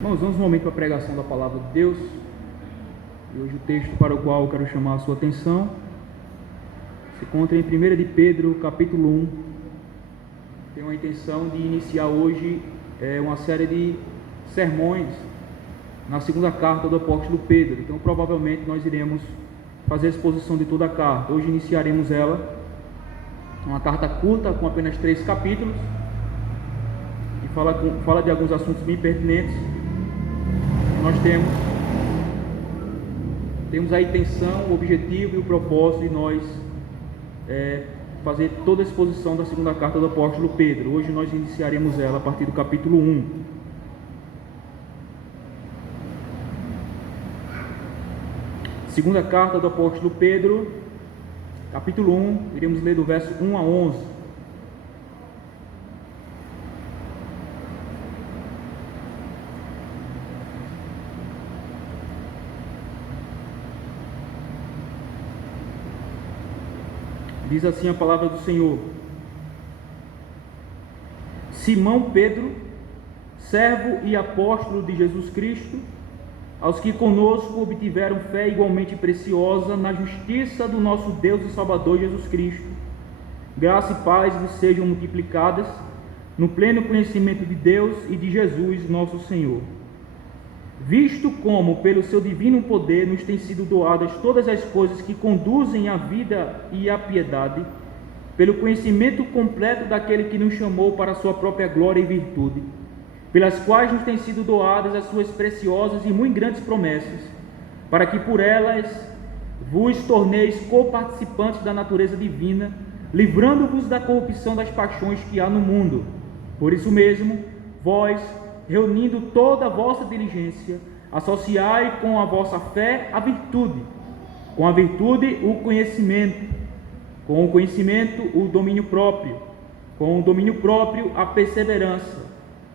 Irmãos, vamos um momento para a pregação da palavra de Deus. E hoje o texto para o qual eu quero chamar a sua atenção se encontra em 1 de Pedro, capítulo 1. Tenho a intenção de iniciar hoje uma série de sermões na segunda carta do apóstolo Pedro. Então provavelmente nós iremos fazer a exposição de toda a carta. Hoje iniciaremos ela, uma carta curta com apenas 3 capítulos, e fala de alguns assuntos bem pertinentes. Nós temos a intenção, o objetivo e o propósito de nós fazer toda a exposição da segunda carta do apóstolo Pedro. Hoje nós iniciaremos ela a partir do capítulo 1. Segunda carta do apóstolo Pedro, capítulo 1, iremos ler do verso 1 a 11. Diz assim a palavra do Senhor: Simão Pedro, servo e apóstolo de Jesus Cristo, aos que conosco obtiveram fé igualmente preciosa na justiça do nosso Deus e Salvador Jesus Cristo, graça e paz vos sejam multiplicadas no pleno conhecimento de Deus e de Jesus nosso Senhor, visto como pelo seu divino poder nos têm sido doadas todas as coisas que conduzem à vida e à piedade, pelo conhecimento completo daquele que nos chamou para a sua própria glória e virtude, pelas quais nos têm sido doadas as suas preciosas e muito grandes promessas, para que por elas vos torneis coparticipantes da natureza divina, livrando-vos da corrupção das paixões que há no mundo. Por isso mesmo, vós, reunindo toda a vossa diligência, associai com a vossa fé a virtude, com a virtude o conhecimento, com o conhecimento o domínio próprio, com o domínio próprio a perseverança,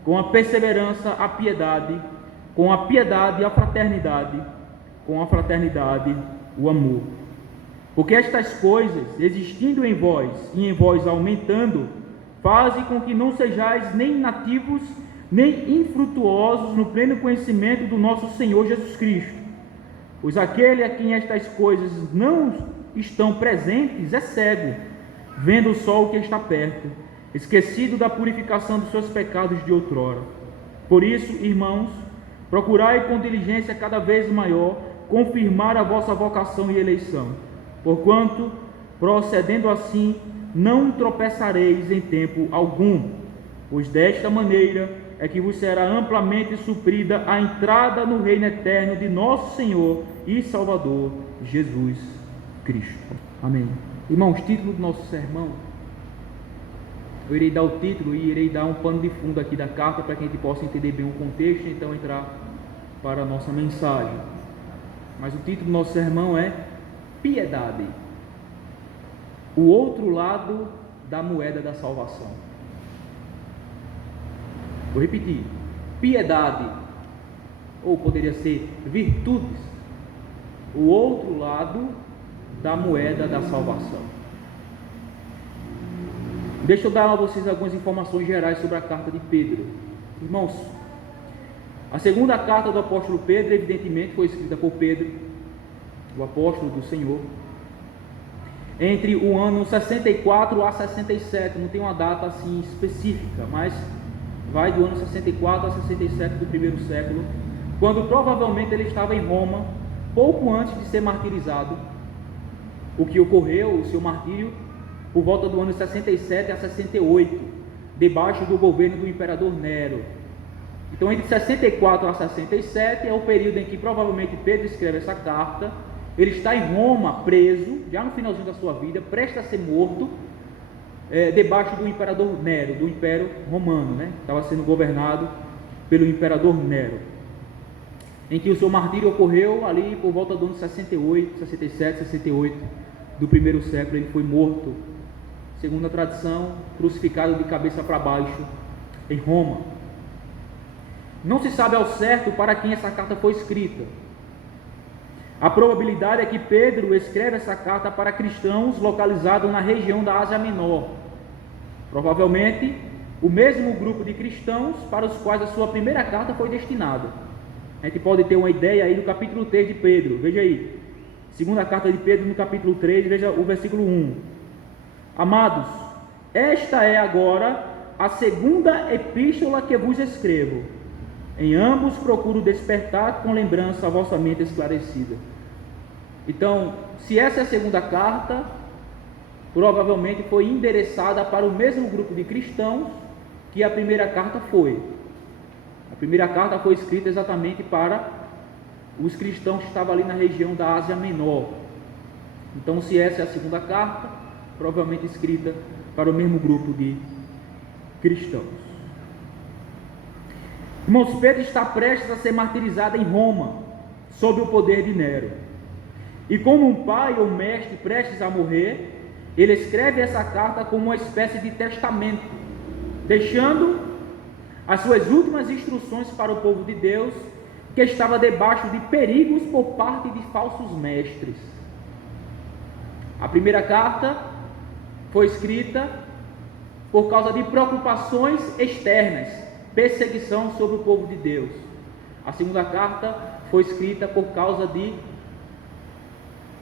com a perseverança a piedade, com a piedade a fraternidade, com a fraternidade o amor. Porque estas coisas, existindo em vós e em vós aumentando, fazem com que não sejais nem nativos nem infrutuosos no pleno conhecimento do nosso Senhor Jesus Cristo. Pois aquele a quem estas coisas não estão presentes é cego, vendo só o que está perto, esquecido da purificação dos seus pecados de outrora. Por isso, irmãos, procurai com diligência cada vez maior confirmar a vossa vocação e eleição, porquanto, procedendo assim, não tropeçareis em tempo algum, pois desta maneira é que vos será amplamente suprida a entrada no reino eterno de nosso Senhor e Salvador Jesus Cristo. Amém. Irmãos, título do nosso sermão, eu irei dar o título e irei dar um pano de fundo aqui da carta para que a gente possa entender bem o contexto e então entrar para a nossa mensagem. Mas o título do nosso sermão é Piedade, o outro lado da moeda da salvação. Vou repetir: piedade, ou poderia ser virtudes, o outro lado da moeda da salvação. Deixa eu dar a vocês algumas informações gerais sobre a carta de Pedro. Irmãos, a segunda carta do apóstolo Pedro, evidentemente, foi escrita por Pedro, o apóstolo do Senhor, entre o ano 64 a 67, não tem uma data assim específica, mas vai do ano 64 a 67 do primeiro século, quando provavelmente ele estava em Roma, pouco antes de ser martirizado, o que ocorreu, o seu martírio, por volta do ano 67 a 68, debaixo do governo do imperador Nero. Então, entre 64 a 67 é o período em que provavelmente Pedro escreve essa carta. Ele está em Roma, preso, já no finalzinho da sua vida, prestes a ser morto, debaixo do imperador Nero, do Império Romano, estava sendo governado pelo imperador Nero, em que o seu martírio ocorreu ali por volta do ano 68, 67, 68 do primeiro século. Ele foi morto, segundo a tradição, crucificado de cabeça para baixo em Roma. Não se sabe ao certo para quem essa carta foi escrita. A probabilidade é que Pedro escreve essa carta para cristãos localizados na região da Ásia Menor, provavelmente o mesmo grupo de cristãos para os quais a sua primeira carta foi destinada. A gente pode ter uma ideia aí do capítulo 3 de Pedro, veja aí, segunda carta de Pedro no capítulo 3, veja o versículo 1. Amados, esta é agora a segunda epístola que vos escrevo. Em ambos procuro despertar com lembrança a vossa mente esclarecida. Então, se essa é a segunda carta, provavelmente foi endereçada para o mesmo grupo de cristãos que a primeira carta foi. A primeira carta foi escrita exatamente para os cristãos que estavam ali na região da Ásia Menor. Então, se essa é a segunda carta, provavelmente escrita para o mesmo grupo de cristãos. Irmãos, Pedro está prestes a ser martirizado em Roma, sob o poder de Nero. E como um pai ou mestre prestes a morrer, ele escreve essa carta como uma espécie de testamento, deixando as suas últimas instruções para o povo de Deus, que estava debaixo de perigos por parte de falsos mestres. A primeira carta foi escrita por causa de preocupações externas, perseguição sobre o povo de Deus. A segunda carta foi escrita por causa de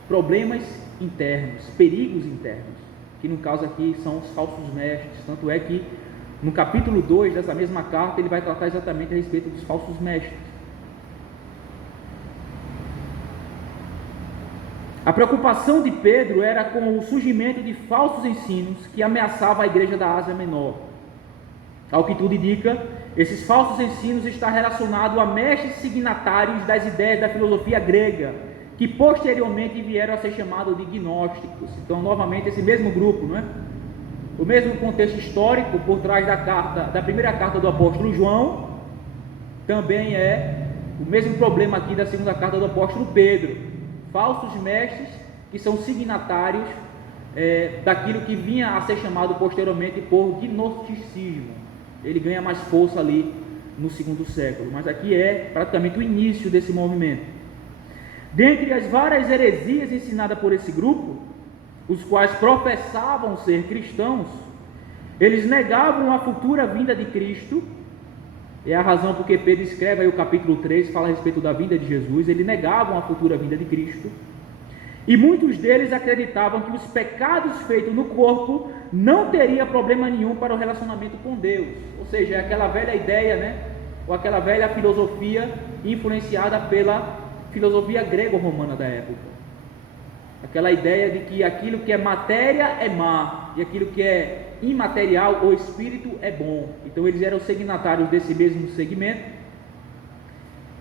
problemas internos, perigos internos, que no caso aqui são os falsos mestres. Tanto é que no capítulo 2 dessa mesma carta ele vai tratar exatamente a respeito dos falsos mestres. A preocupação de Pedro era com o surgimento de falsos ensinos que ameaçavam a igreja da Ásia Menor. Ao que tudo indica, esses falsos ensinos estão relacionados a mestres signatários das ideias da filosofia grega, que posteriormente vieram a ser chamados de gnósticos. Então, novamente, esse mesmo grupo, não é? O mesmo contexto histórico por trás da primeira carta do apóstolo João, também é o mesmo problema aqui da segunda carta do apóstolo Pedro. Falsos mestres que são signatários daquilo que vinha a ser chamado posteriormente por gnosticismo. Ele ganha mais força ali no segundo século, mas aqui é praticamente o início desse movimento. Dentre as várias heresias ensinadas por esse grupo, os quais professavam ser cristãos, eles negavam a futura vinda de Cristo. É a razão porque Pedro escreve aí o capítulo 3, fala a respeito da vinda de Jesus. Eles negavam a futura vinda de Cristo. E muitos deles acreditavam que os pecados feitos no corpo não teria problema nenhum para o relacionamento com Deus. Ou seja, é aquela velha ideia, né? Ou aquela velha filosofia influenciada pela filosofia grego-romana da época. Aquela ideia de que aquilo que é matéria é má, e aquilo que é imaterial ou espírito é bom. Então eles eram signatários desse mesmo segmento,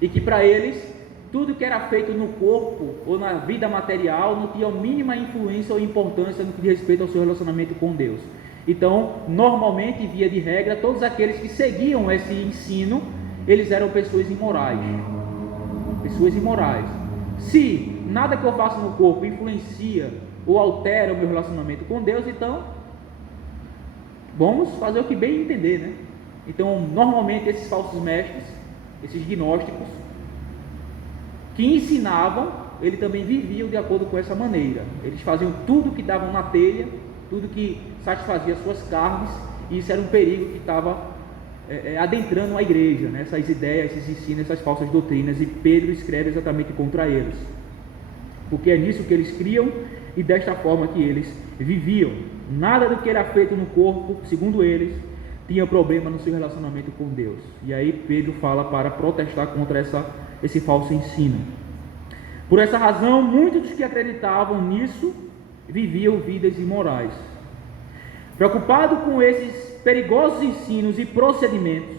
e que para eles, tudo que era feito no corpo ou na vida material não tinha a mínima influência ou importância no que diz respeito ao seu relacionamento com Deus. Então, normalmente, via de regra, todos aqueles que seguiam esse ensino, eles eram pessoas imorais. Pessoas imorais. Se nada que eu faço no corpo influencia ou altera o meu relacionamento com Deus, então vamos fazer o que bem entender, né? Então, normalmente esses falsos mestres, esses gnósticos, que ensinavam, eles também viviam de acordo com essa maneira. Eles faziam tudo que davam na telha, tudo que satisfazia suas carnes, e isso era um perigo que estava adentrando a igreja, né? Essas ideias, esses ensinos, essas falsas doutrinas, e Pedro escreve exatamente contra eles, porque é nisso que eles criam e desta forma que eles viviam. Nada do que era feito no corpo, segundo eles, tinha problema no seu relacionamento com Deus. E aí Pedro fala para protestar contra esse falso ensino. Por essa razão, muitos dos que acreditavam nisso viviam vidas imorais. Preocupado com esses perigosos ensinos e procedimentos,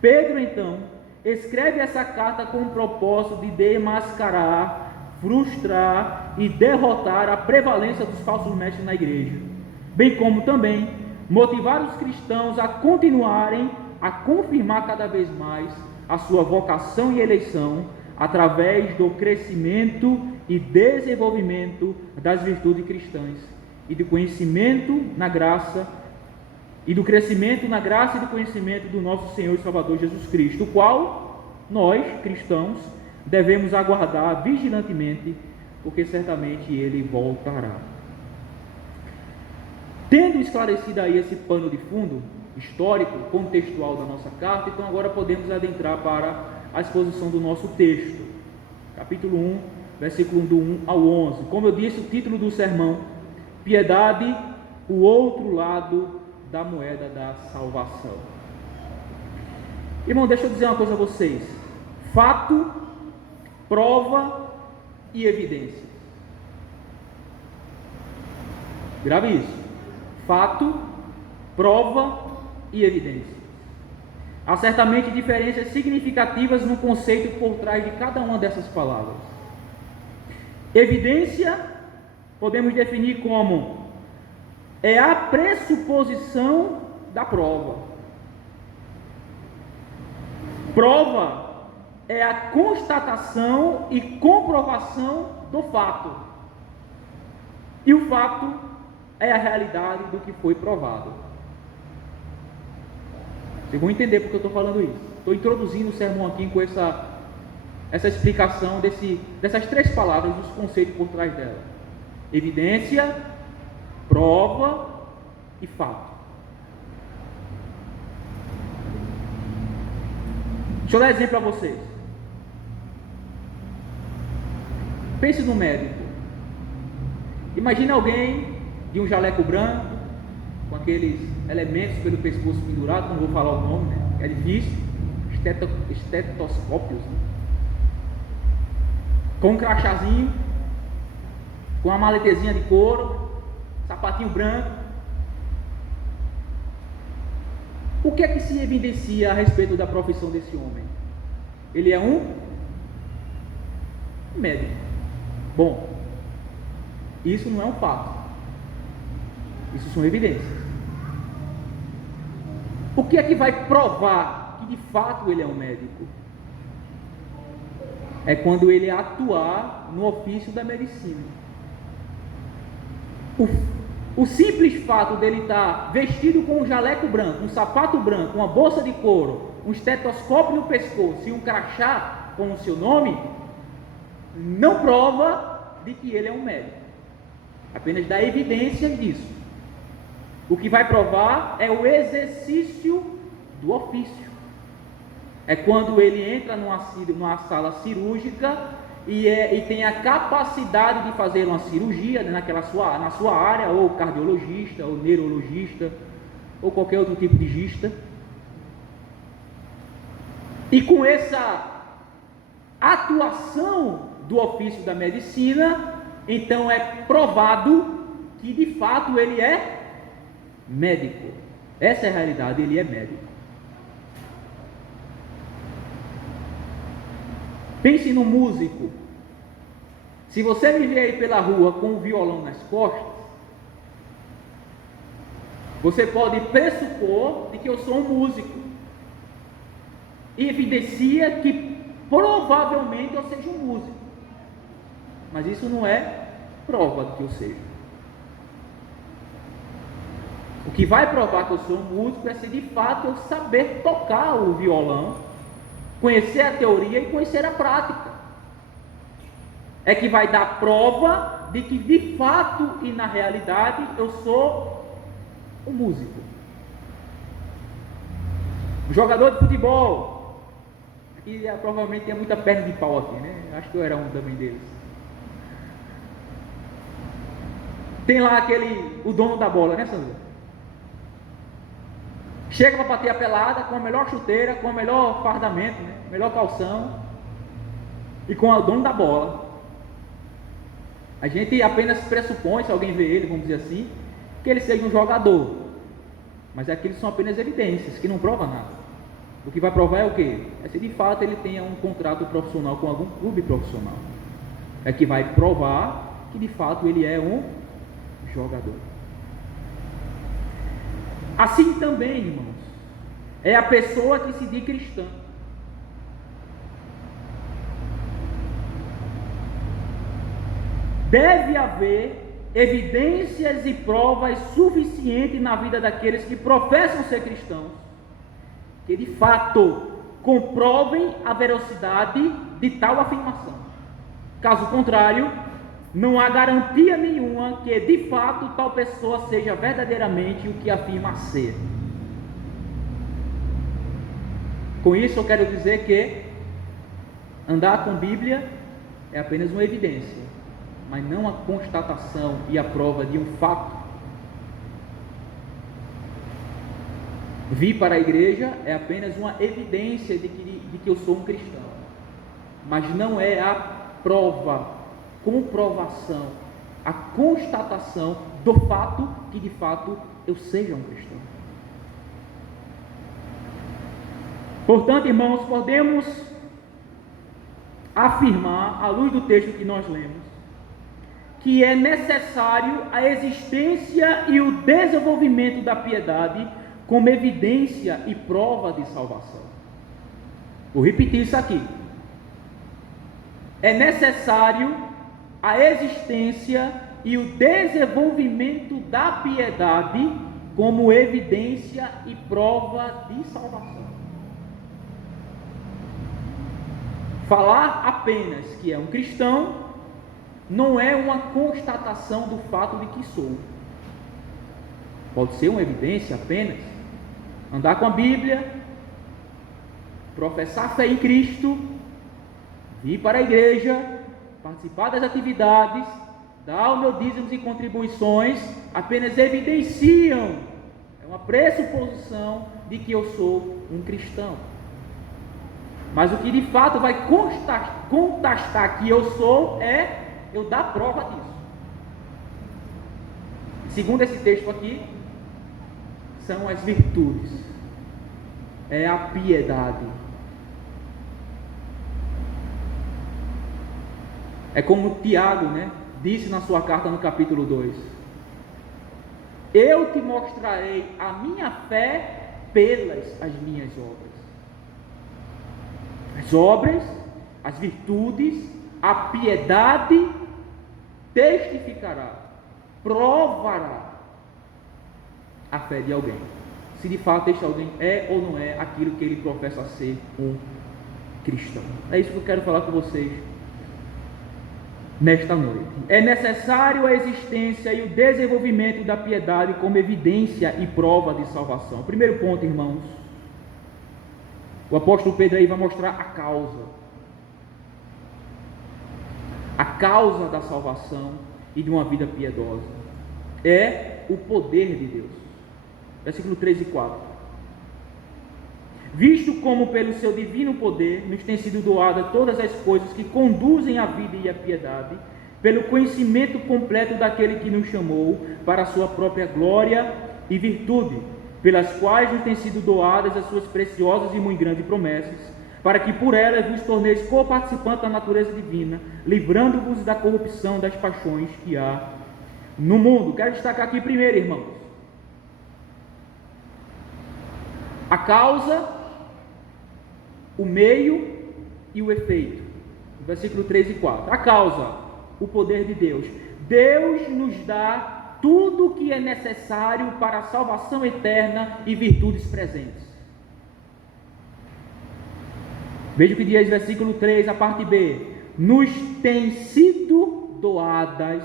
Pedro então escreve essa carta com o propósito de desmascarar, frustrar e derrotar a prevalência dos falsos mestres na igreja, bem como também motivar os cristãos a continuarem a confirmar cada vez mais a sua vocação e eleição através do crescimento e desenvolvimento das virtudes cristãs e do conhecimento na graça e do crescimento na graça e do conhecimento do nosso Senhor e Salvador Jesus Cristo, o qual nós, cristãos, devemos aguardar vigilantemente, porque certamente Ele voltará. Tendo esclarecido aí esse pano de fundo, histórico, contextual da nossa carta. Então agora podemos adentrar para a exposição do nosso texto. Capítulo 1, versículo do 1 ao 11. Como eu disse, o título do sermão: Piedade, o outro lado da moeda da salvação. Irmão, deixa eu dizer uma coisa a vocês: fato, prova e evidência. Grave isso: fato, prova e evidência. Há certamente diferenças significativas no conceito por trás de cada uma dessas palavras. Evidência podemos definir como é a pressuposição da prova. Prova é a constatação e comprovação do fato. E o fato é a realidade do que foi provado. Vocês vão entender porque eu estou falando isso. Estou introduzindo o sermão aqui com essa explicação dessas três palavras, dos conceitos por trás dela: evidência, prova e fato. Deixa eu dar exemplo para vocês. Pense no médico. Imagine alguém de um jaleco branco, com aqueles elementos pelo pescoço pendurado, não vou falar o nome, né? É difícil. Estetoscópios, né? Com um crachazinho, com uma maletezinha de couro, sapatinho branco. O que é que se evidencia a respeito da profissão desse homem? Ele é um médico. Bom, isso não é um fato. Isso são evidências. O que é que vai provar que de fato ele é um médico? É quando ele atuar no ofício da medicina. O simples fato dele estar vestido com um jaleco branco, um sapato branco, uma bolsa de couro, um estetoscópio no pescoço e um crachá com o seu nome, não prova de que ele é um médico. Apenas dá evidência disso. O que vai provar é o exercício do ofício. É quando ele entra numa sala cirúrgica e tem a capacidade de fazer uma cirurgia, né, na sua área, ou cardiologista, ou neurologista, ou qualquer outro tipo de gista. E com essa atuação do ofício da medicina, então é provado que de fato ele é médico. Essa é a realidade, ele é médico. Pense no músico. Se você me ver aí pela rua com um violão nas costas, você pode pressupor de que eu sou um músico. E evidencia que provavelmente eu seja um músico. Mas isso não é prova de que eu seja. O que vai provar que eu sou um músico é se de fato eu saber tocar o violão, conhecer a teoria e conhecer a prática. É que vai dar prova de que de fato e na realidade eu sou um músico. Um jogador de futebol. Aqui provavelmente tem muita perna de pau aqui, né? Acho que eu era um também deles. Tem lá o dono da bola, né, Sandro? Chega para bater a pelada com a melhor chuteira, com o melhor fardamento, né? Melhor calção e com o dono da bola. A gente apenas pressupõe, se alguém vê ele, vamos dizer assim, que ele seja um jogador. Mas aquilo são apenas evidências, que não provam nada. O que vai provar é o quê? É se de fato ele tenha um contrato profissional com algum clube profissional. É que vai provar que de fato ele é um jogador. Assim também, irmãos, é a pessoa que se diz cristã. Deve haver evidências e provas suficientes na vida daqueles que professam ser cristãos, que de fato comprovem a veracidade de tal afirmação. Caso contrário, não há garantia nenhuma que de fato tal pessoa seja verdadeiramente o que afirma ser. Com isso eu quero dizer que andar com Bíblia é apenas uma evidência, mas não a constatação e a prova de um fato. Vir para a igreja é apenas uma evidência de que eu sou um cristão, mas não é a prova, comprovação, a constatação do fato que de fato eu seja um cristão. Portanto, irmãos, podemos afirmar, à luz do texto que nós lemos, que é necessário a existência e o desenvolvimento da piedade como evidência e prova de salvação. Vou repetir isso aqui. É necessário a existência e o desenvolvimento da piedade como evidência e prova de salvação. Falar apenas que é um cristão não é uma constatação do fato de que sou. Pode ser uma evidência apenas. Andar com a Bíblia, professar fé em Cristo, ir para a igreja, participar das atividades, dar os meus dízimos e contribuições, apenas evidenciam, é uma pressuposição de que eu sou um cristão. Mas o que de fato vai contestar que eu sou é eu dar prova disso. Segundo esse texto aqui, são as virtudes, é a piedade. É como Tiago, disse na sua carta no capítulo 2: eu te mostrarei a minha fé pelas as minhas obras. As obras, as virtudes, a piedade testificará, provará a fé de alguém, se de fato este alguém é ou não é aquilo que ele professa ser um cristão. É isso que eu quero falar com vocês nesta noite. É necessário a existência e o desenvolvimento da piedade como evidência e prova de salvação. Primeiro ponto, irmãos, o apóstolo Pedro aí vai mostrar a causa da salvação e de uma vida piedosa. É o poder de Deus. Versículo 3 e 4. Visto como pelo seu divino poder nos tem sido doadas todas as coisas que conduzem à vida e à piedade, pelo conhecimento completo daquele que nos chamou para a sua própria glória e virtude, pelas quais nos têm sido doadas as suas preciosas e muito grandes promessas, para que por elas vos torneis co-participantes da natureza divina, livrando-vos da corrupção das paixões que há no mundo. Quero destacar aqui primeiro, irmãos, a causa, o meio e o efeito. Versículo 3 e 4. A causa, o poder de Deus. Deus nos dá tudo o que é necessário para a salvação eterna e virtudes presentes. Veja o que diz versículo 3, a parte B. Nos têm sido doadas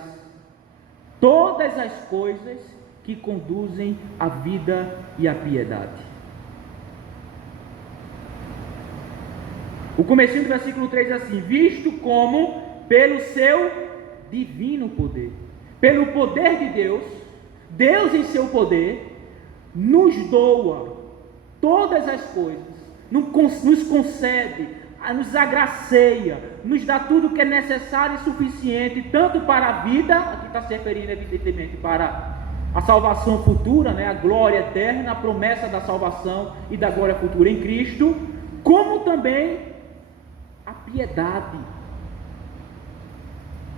todas as coisas que conduzem à vida e à piedade. O comecinho do versículo 3 é assim: visto como pelo seu divino poder, pelo poder de Deus, Deus em seu poder nos doa todas as coisas, nos concede, nos agraceia, nos dá tudo o que é necessário e suficiente, tanto para a vida, aqui está se referindo evidentemente para a salvação futura, a glória eterna, a promessa da salvação e da glória futura em Cristo, como também a piedade.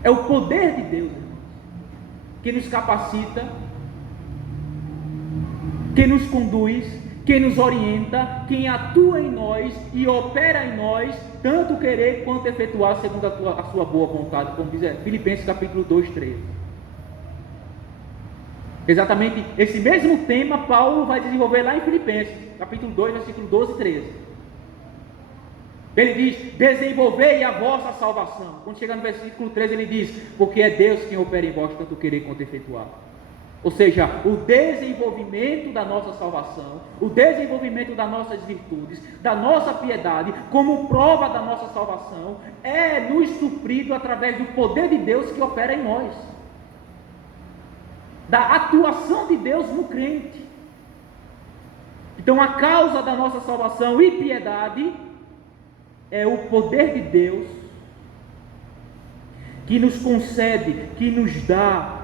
É o poder de Deus, irmãos, que nos capacita, que nos conduz, quem nos orienta, quem atua em nós e opera em nós, tanto querer quanto efetuar segundo a sua boa vontade, como diz Filipenses capítulo 2, 13. Exatamente esse mesmo tema Paulo vai desenvolver lá em Filipenses capítulo 2, versículo 12 e 13. Ele diz: desenvolvei a vossa salvação. Quando chega no versículo 13 ele diz: porque é Deus quem opera em vós, tanto querer quanto efetuar. Ou seja, o desenvolvimento da nossa salvação, o desenvolvimento das nossas virtudes, da nossa piedade, como prova da nossa salvação, é nos suprido através do poder de Deus que opera em nós, da atuação de Deus no crente. Então, a causa da nossa salvação e piedade é o poder de Deus que nos concede, que nos dá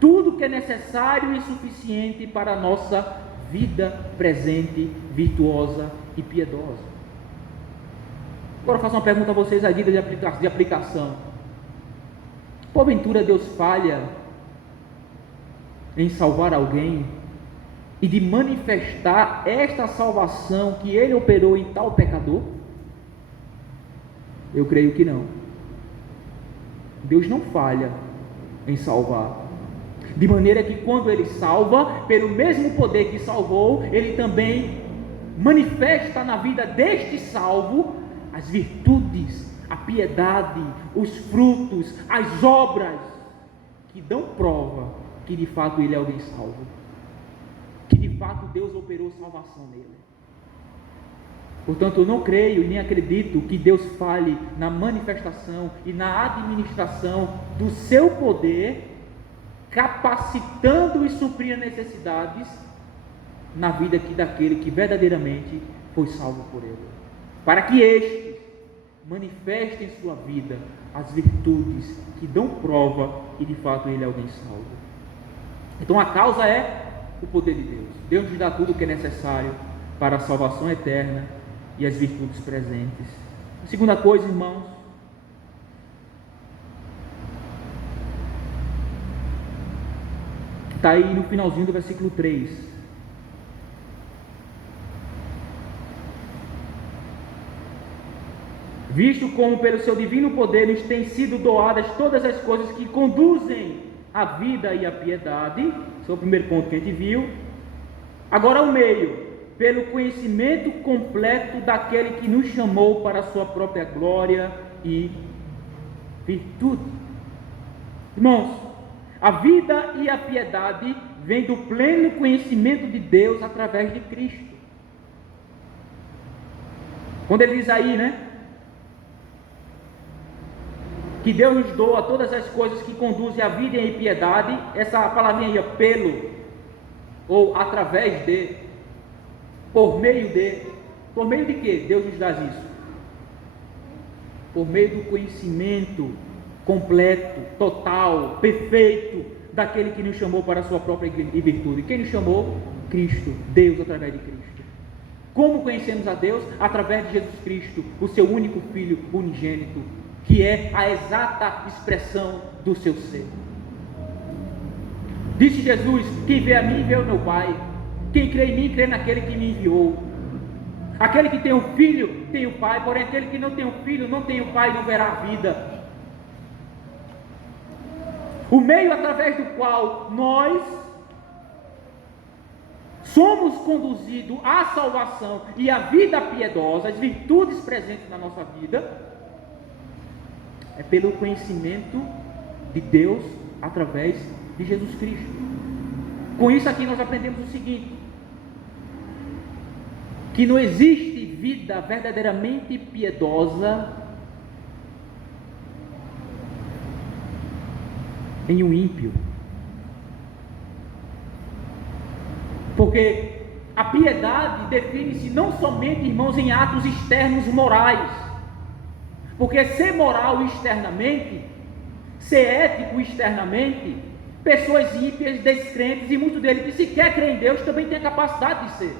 tudo que é necessário e suficiente para a nossa vida presente, virtuosa e piedosa. Agora eu faço uma pergunta a vocês, a dica de aplicação. Porventura Deus falha em salvar alguém e de manifestar esta salvação que Ele operou em tal pecador? Eu creio que não. Deus não falha em salvar. De maneira que quando Ele salva, pelo mesmo poder que salvou, Ele também manifesta na vida deste salvo as virtudes, a piedade, os frutos, as obras que dão prova que de fato ele é alguém salvo, que de fato Deus operou salvação nele. Portanto, eu não creio e nem acredito que Deus falhe na manifestação e na administração do seu poder, capacitando e suprindo necessidades na vida daquele que verdadeiramente foi salvo por ele, para que estes manifestem em sua vida as virtudes que dão prova que de fato ele é alguém salvo. Então a causa é o poder de Deus. Deus nos dá tudo o que é necessário para a salvação eterna e as virtudes presentes. A segunda coisa, irmãos, está aí no finalzinho do versículo 3. Visto como pelo seu divino poder nos têm sido doadas todas as coisas que conduzem à vida e à piedade, esse é o primeiro ponto que a gente viu. Agora o meio, pelo conhecimento completo daquele que nos chamou para a sua própria glória e virtude. Irmãos, a vida e a piedade vêm do pleno conhecimento de Deus através de Cristo. Quando ele diz aí, que Deus nos doa todas as coisas que conduzem à vida e à piedade, essa palavrinha aí, pelo, ou através de, por meio de que Deus nos dá isso? Por meio do conhecimento completo, total, perfeito, daquele que nos chamou para a sua própria virtude. Quem nos chamou? Cristo, Deus através de Cristo. Como conhecemos a Deus? Através de Jesus Cristo, o seu único Filho unigênito, que é a exata expressão do seu ser. Disse Jesus: quem vê a mim, vê o meu Pai. Quem crê em mim, crê naquele que me enviou. Aquele que tem um filho, tem o Pai, porém aquele que não tem um filho, não tem o Pai, não verá a vida. O meio através do qual nós somos conduzidos à salvação e à vida piedosa, as virtudes presentes na nossa vida, é pelo conhecimento de Deus através de Jesus Cristo. Com isso aqui nós aprendemos o seguinte: que não existe vida verdadeiramente piedosa em um ímpio. Porque a piedade define-se não somente, irmãos, em atos externos morais. Porque ser moral externamente, ser ético externamente, pessoas ímpias, descrentes, e muitos deles que sequer creem em Deus também têm a capacidade de ser.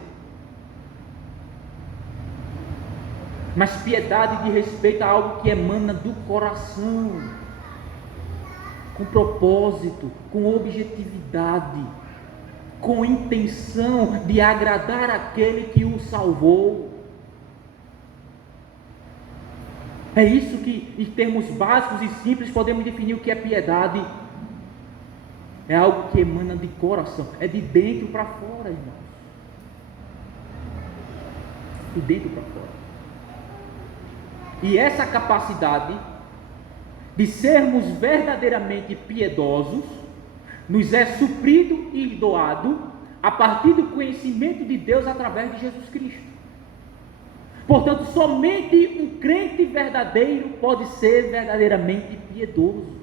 Mas piedade diz respeito a algo que emana do coração, com propósito, com objetividade, com intenção de agradar aquele que o salvou. É isso que, em termos básicos e simples, podemos definir o que é piedade. É algo que emana de coração, é de dentro para fora, irmãos. De dentro para fora. E essa capacidade de sermos verdadeiramente piedosos nos é suprido e doado a partir do conhecimento de Deus através de Jesus Cristo. Portanto, somente um crente verdadeiro pode ser verdadeiramente piedoso.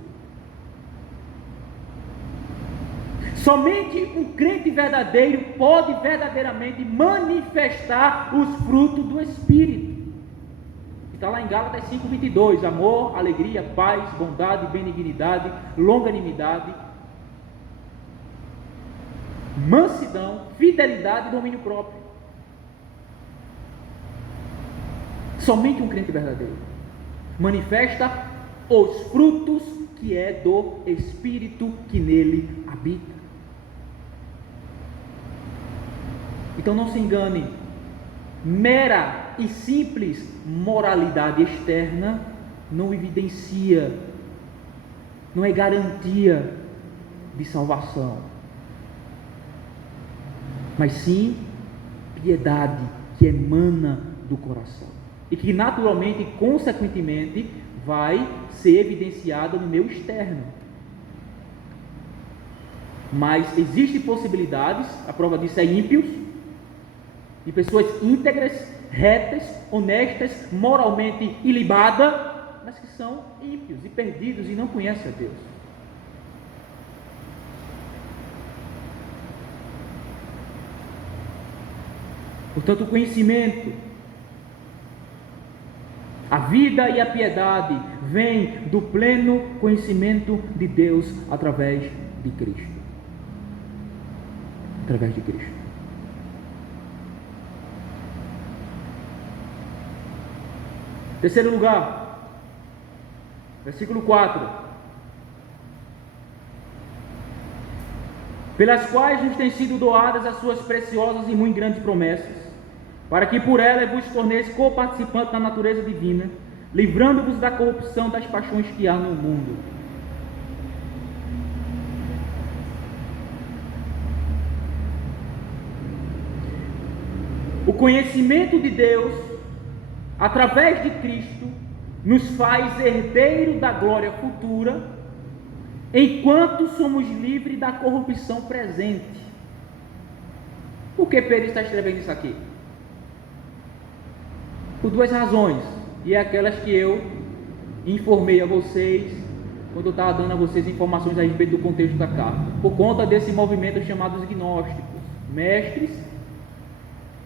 Somente um crente verdadeiro pode verdadeiramente manifestar os frutos do Espírito. Está lá em Gálatas 5:22, amor, alegria, paz, bondade, benignidade, longanimidade, mansidão, fidelidade e domínio próprio. Somente um crente verdadeiro manifesta os frutos que é do Espírito que nele habita. Então não se engane, mera e simples moralidade externa não evidencia, não é garantia de salvação, mas sim piedade que emana do coração e que naturalmente e consequentemente vai ser evidenciada no meu externo. Mas existem possibilidades, a prova disso é ímpios, de pessoas íntegras, retas, honestas, moralmente ilibadas, mas que são ímpios e perdidos e não conhecem a Deus. Portanto, o conhecimento, a vida e a piedade vêm do pleno conhecimento de Deus através de Cristo. Através de Cristo. Terceiro lugar, versículo 4. Pelas quais nos têm sido doadas as suas preciosas e muito grandes promessas, para que por elas vos torneis co-participantes da natureza divina, livrando-vos da corrupção das paixões que há no mundo. O conhecimento de Deus através de Cristo, nos faz herdeiro da glória futura, enquanto somos livres da corrupção presente. Por que Pedro está escrevendo isso aqui? Por duas razões, e é aquelas que eu informei a vocês, quando eu estava dando a vocês informações a respeito do contexto da carta. Por conta desse movimento chamado os gnósticos, mestres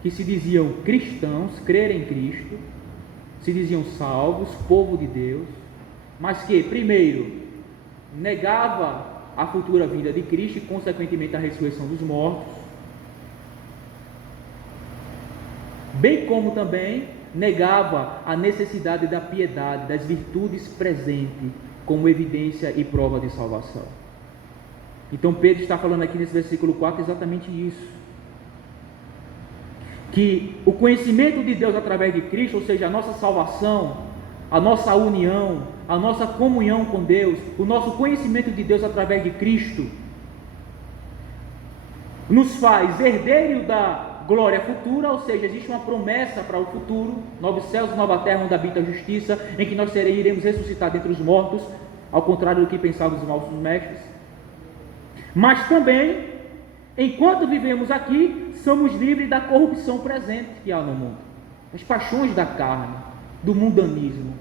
que se diziam cristãos, crer em Cristo, se diziam salvos, povo de Deus, mas que, primeiro, negava a futura vinda de Cristo e, consequentemente, a ressurreição dos mortos, bem como também negava a necessidade da piedade, das virtudes presentes, como evidência e prova de salvação. Então, Pedro está falando aqui nesse versículo 4 exatamente isso. Que o conhecimento de Deus através de Cristo, ou seja, a nossa salvação, a nossa união, a nossa comunhão com Deus, o nosso conhecimento de Deus através de Cristo, nos faz herdeiro da glória futura, ou seja, existe uma promessa para o futuro, novos céus e nova terra onde habita a justiça, em que nós iremos ressuscitar dentre os mortos, ao contrário do que pensavam os nossos mestres. Mas também, enquanto vivemos aqui, somos livres da corrupção presente que há no mundo, das paixões da carne, do mundanismo,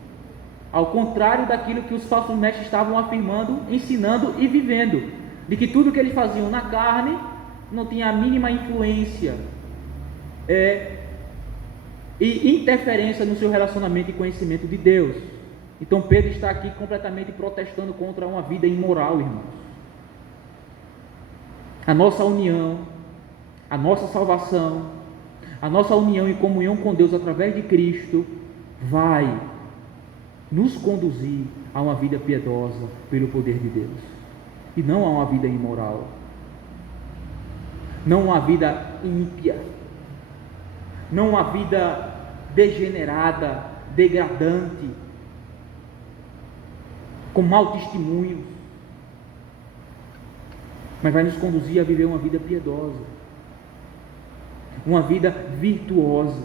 ao contrário daquilo que os falsos mestres estavam afirmando, ensinando e vivendo, de que tudo que eles faziam na carne não tinha a mínima influência e interferência no seu relacionamento e conhecimento de Deus. Então Pedro está aqui completamente protestando contra uma vida imoral, irmãos. A nossa união, a nossa salvação, a nossa união e comunhão com Deus através de Cristo vai nos conduzir a uma vida piedosa pelo poder de Deus, e não a uma vida imoral, não uma vida ímpia, não uma vida degenerada, degradante, com mau testemunho, mas vai nos conduzir a viver uma vida piedosa, uma vida virtuosa,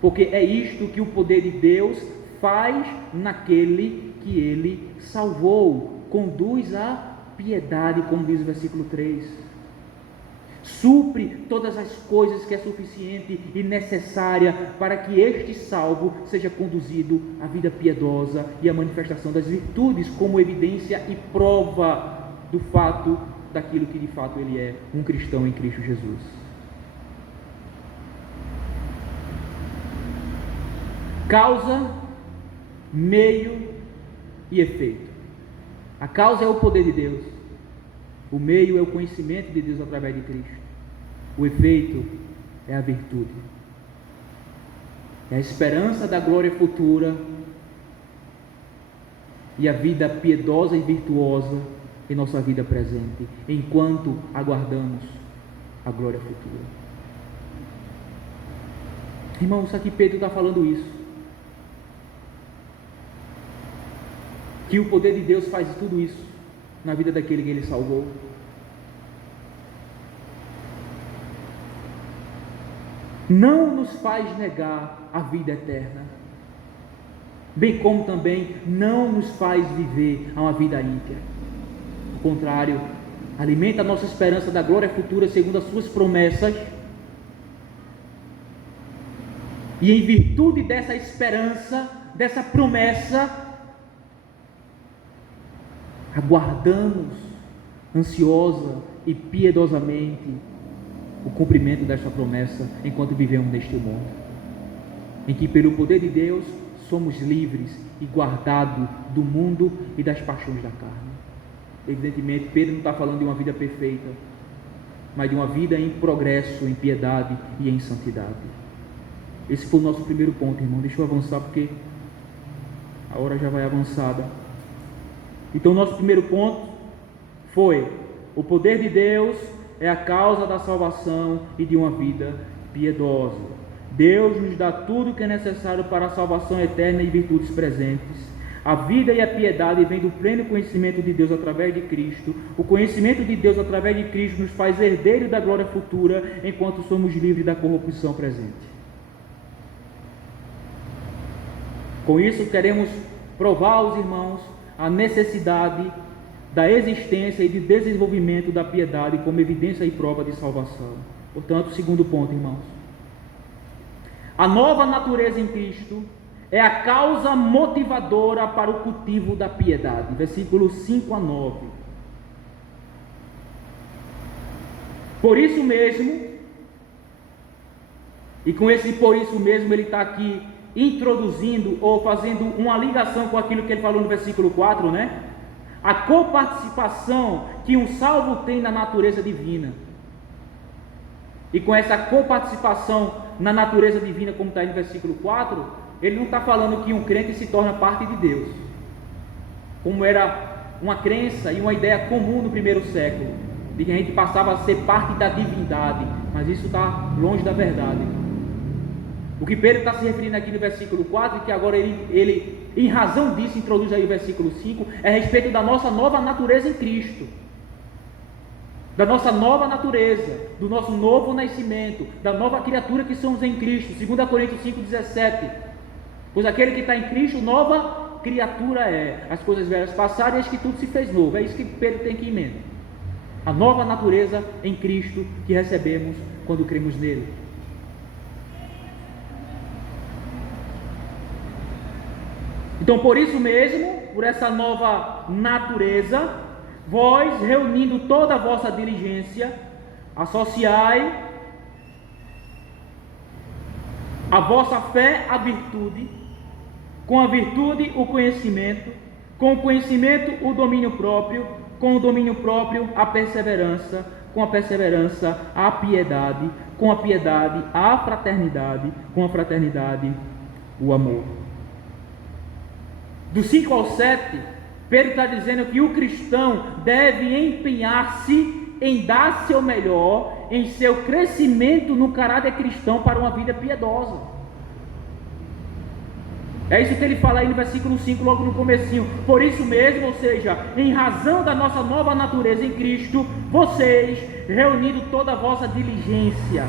porque é isto que o poder de Deus faz naquele que Ele salvou, conduz à piedade, como diz o versículo 3. Supre todas as coisas que é suficiente e necessária para que este salvo seja conduzido à vida piedosa e à manifestação das virtudes como evidência e prova do fato daquilo que de fato ele é, um cristão em Cristo Jesus. Causa, meio e efeito. A causa é o poder de Deus. O meio é o conhecimento de Deus através de Cristo. O efeito é a virtude. É a esperança da glória futura e a vida piedosa e virtuosa em nossa vida presente, enquanto aguardamos a glória futura. Irmãos, aqui Pedro está falando isso. Que o poder de Deus faz tudo isso na vida daquele que ele salvou. Não nos faz negar a vida eterna, bem como também não nos faz viver a uma vida ímpia. Ao contrário, alimenta a nossa esperança da glória futura segundo as suas promessas, e em virtude dessa esperança, dessa promessa, aguardamos ansiosa e piedosamente o cumprimento desta promessa enquanto vivemos neste mundo, em que pelo poder de Deus somos livres e guardados do mundo e das paixões da carne. Evidentemente, Pedro não está falando de uma vida perfeita, mas de uma vida em progresso, em piedade e em santidade. Esse foi o nosso primeiro ponto, irmão. Deixa eu avançar porque a hora já vai avançada. Então, nosso primeiro ponto foi: o poder de Deus é a causa da salvação e de uma vida piedosa. Deus nos dá tudo o que é necessário para a salvação eterna e virtudes presentes. A vida e a piedade vêm do pleno conhecimento de Deus através de Cristo. O conhecimento de Deus através de Cristo nos faz herdeiros da glória futura, enquanto somos livres da corrupção presente. Com isso, queremos provar aos irmãos a necessidade da existência e de desenvolvimento da piedade como evidência e prova de salvação. Portanto, segundo ponto, irmãos, a nova natureza em Cristo é a causa motivadora para o cultivo da piedade. Versículos 5 a 9. Por isso mesmo, e com esse por isso mesmo ele está aqui introduzindo ou fazendo uma ligação com aquilo que ele falou no versículo 4, né? A coparticipação que um salvo tem na natureza divina. E com essa coparticipação na natureza divina, como está aí no versículo 4, ele não está falando que um crente se torna parte de Deus, como era uma crença e uma ideia comum no primeiro século, de que a gente passava a ser parte da divindade, mas isso está longe da verdade. O que Pedro está se referindo aqui no versículo 4, e que agora ele em razão disso introduz aí o versículo 5, é a respeito da nossa nova natureza em Cristo, da nossa nova natureza, do nosso novo nascimento, da nova criatura que somos em Cristo. 2 Coríntios 5,17, pois aquele que está em Cristo, nova criatura é, as coisas velhas passaram e eis que tudo se fez novo. É isso que Pedro tem aqui em mente, a nova natureza em Cristo que recebemos quando cremos nele. Então, por isso mesmo, por essa nova natureza, vós, reunindo toda a vossa diligência, associai a vossa fé à virtude, com a virtude o conhecimento, com o conhecimento o domínio próprio, com o domínio próprio a perseverança, com a perseverança a piedade, com a piedade a fraternidade, com a fraternidade o amor. Do 5 ao 7, Pedro está dizendo que o cristão deve empenhar-se em dar seu melhor, em seu crescimento no caráter cristão para uma vida piedosa. É isso que ele fala aí no versículo 5, logo no comecinho. Por isso mesmo, ou seja, em razão da nossa nova natureza em Cristo, vocês, reunindo toda a vossa diligência,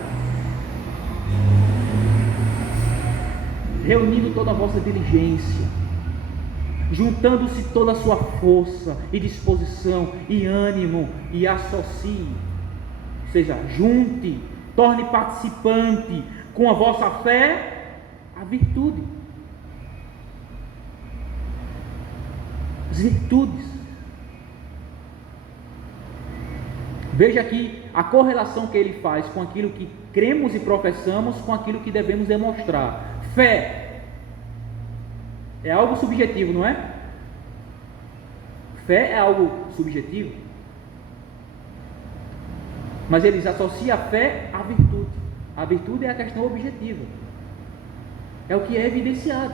juntando-se toda a sua força e disposição e ânimo, e associe, ou seja, junte, torne participante com a vossa fé a virtude. As virtudes. Veja aqui a correlação que ele faz com aquilo que cremos e professamos com aquilo que devemos demonstrar. Fé é algo subjetivo, não é? Fé é algo subjetivo. Mas eles associam a fé à virtude. A virtude é a questão objetiva. É o que é evidenciado.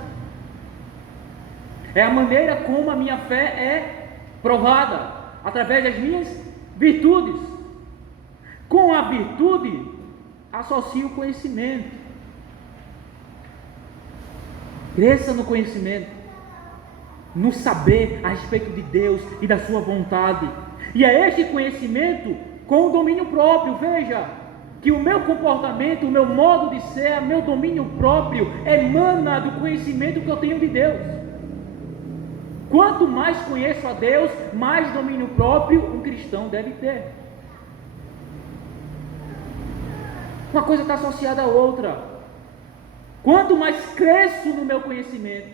É a maneira como a minha fé é provada, através das minhas virtudes. Com a virtude, associo o conhecimento. Cresça no conhecimento, no saber a respeito de Deus e da sua vontade. E é este conhecimento com o domínio próprio. Veja que o meu comportamento, o meu modo de ser, o meu domínio próprio emana do conhecimento que eu tenho de Deus. Quanto mais conheço a Deus, mais domínio próprio um cristão deve ter. Uma coisa está associada à outra. Quanto mais cresço no meu conhecimento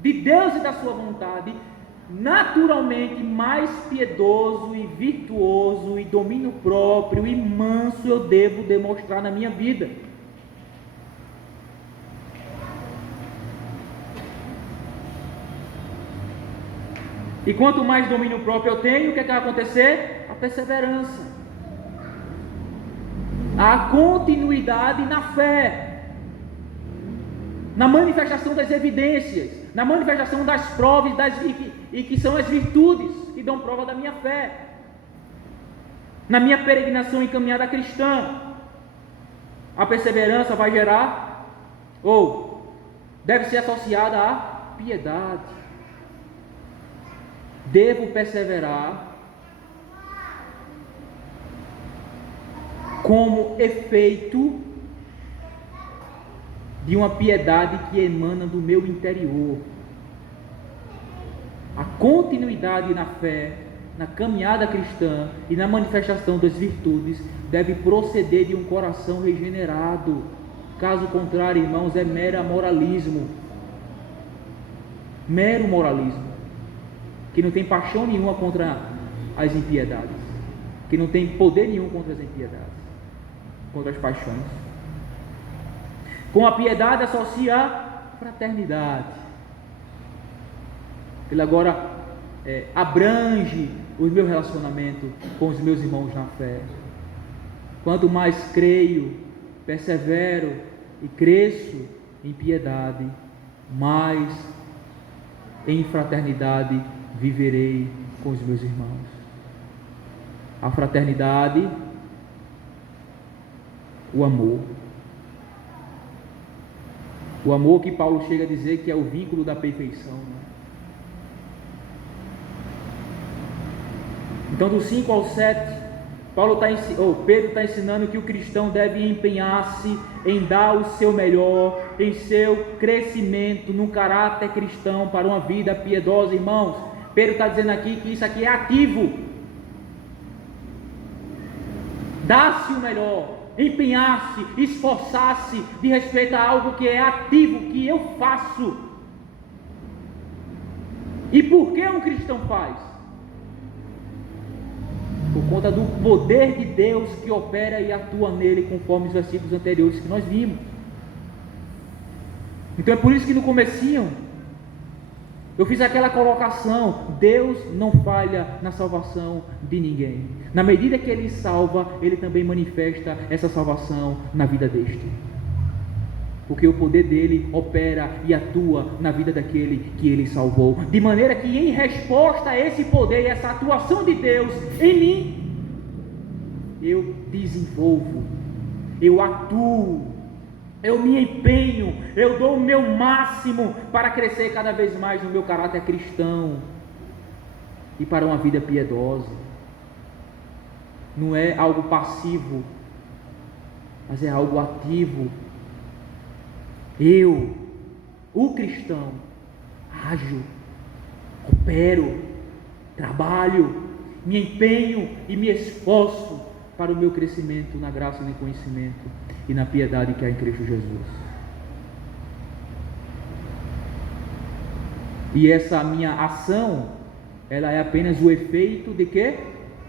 de Deus e da sua vontade, naturalmente mais piedoso e virtuoso e domínio próprio e manso eu devo demonstrar na minha vida. E quanto mais domínio próprio eu tenho, o que é que vai acontecer? A perseverança, a continuidade na fé, na manifestação das evidências, na manifestação das provas e que são as virtudes que dão prova da minha fé, na minha peregrinação e caminhada cristã. A perseverança vai gerar, ou deve ser associada à piedade. Devo perseverar como efeito de uma piedade que emana do meu interior. A continuidade na fé, na caminhada cristã e na manifestação das virtudes deve proceder de um coração regenerado. Caso contrário, irmãos, é mero moralismo. Mero moralismo. Que não tem paixão nenhuma contra as impiedades. Que não tem poder nenhum contra as impiedades. Contra as paixões. Com a piedade associa a fraternidade. Ele agora abrange o meu relacionamento com os meus irmãos na fé. Quanto mais creio, persevero e cresço em piedade, mais em fraternidade viverei com os meus irmãos. A fraternidade, o amor. O amor que Paulo chega a dizer que é o vínculo da perfeição, né? Então, do 5 ao 7, Pedro está ensinando que o cristão deve empenhar-se em dar o seu melhor, em seu crescimento no caráter cristão para uma vida piedosa, irmãos. Pedro está dizendo aqui que isso aqui é ativo. Dar-se o melhor, empenhar-se, esforçar-se de respeito a algo que é ativo, que eu faço. E por que um cristão faz? Por conta do poder de Deus que opera e atua nele, conforme os versículos anteriores que nós vimos. Então é por isso que no comecinho eu fiz aquela colocação: Deus não falha na salvação de ninguém. Na medida que Ele salva, Ele também manifesta essa salvação na vida deste. Porque o poder dele opera e atua na vida daquele que ele salvou. De maneira que em resposta a esse poder e essa atuação de Deus em mim, eu desenvolvo, eu atuo, eu me empenho, eu dou o meu máximo para crescer cada vez mais no meu caráter cristão e para uma vida piedosa. Não é algo passivo, mas é algo ativo. Eu, o cristão, ajo Coopero, trabalho, me empenho e me esforço para o meu crescimento na graça e no conhecimento e na piedade que há em Cristo Jesus. E essa minha ação, ela é apenas o efeito de quê?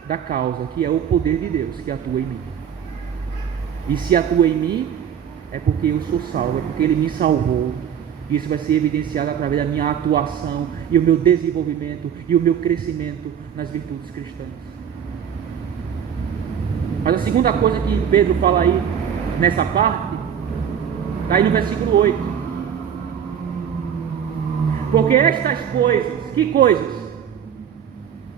Da causa, que é o poder de Deus que atua em mim. E se atua em mim, é porque eu sou salvo, é porque Ele me salvou. Isso vai ser evidenciado através da minha atuação e o meu desenvolvimento e o meu crescimento nas virtudes cristãs. Mas a segunda coisa que Pedro fala aí nessa parte, está aí no versículo 8. Porque estas coisas, que coisas?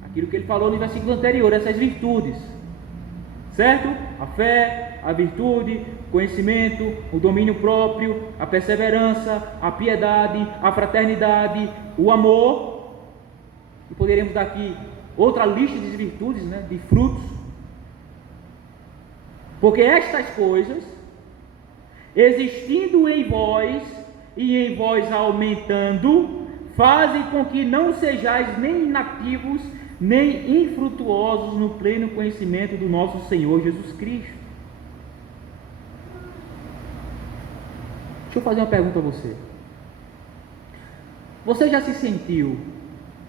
Aquilo que ele falou no versículo anterior, essas virtudes, certo? A fé, a virtude, o conhecimento, o domínio próprio, a perseverança, a piedade, a fraternidade, o amor. E poderíamos dar aqui outra lista de virtudes, né, de frutos. Porque estas coisas, existindo em vós e em vós aumentando, fazem com que não sejais nem inativos, nem infrutuosos no pleno conhecimento do nosso Senhor Jesus Cristo. Deixa eu fazer uma pergunta a você. Você já se sentiu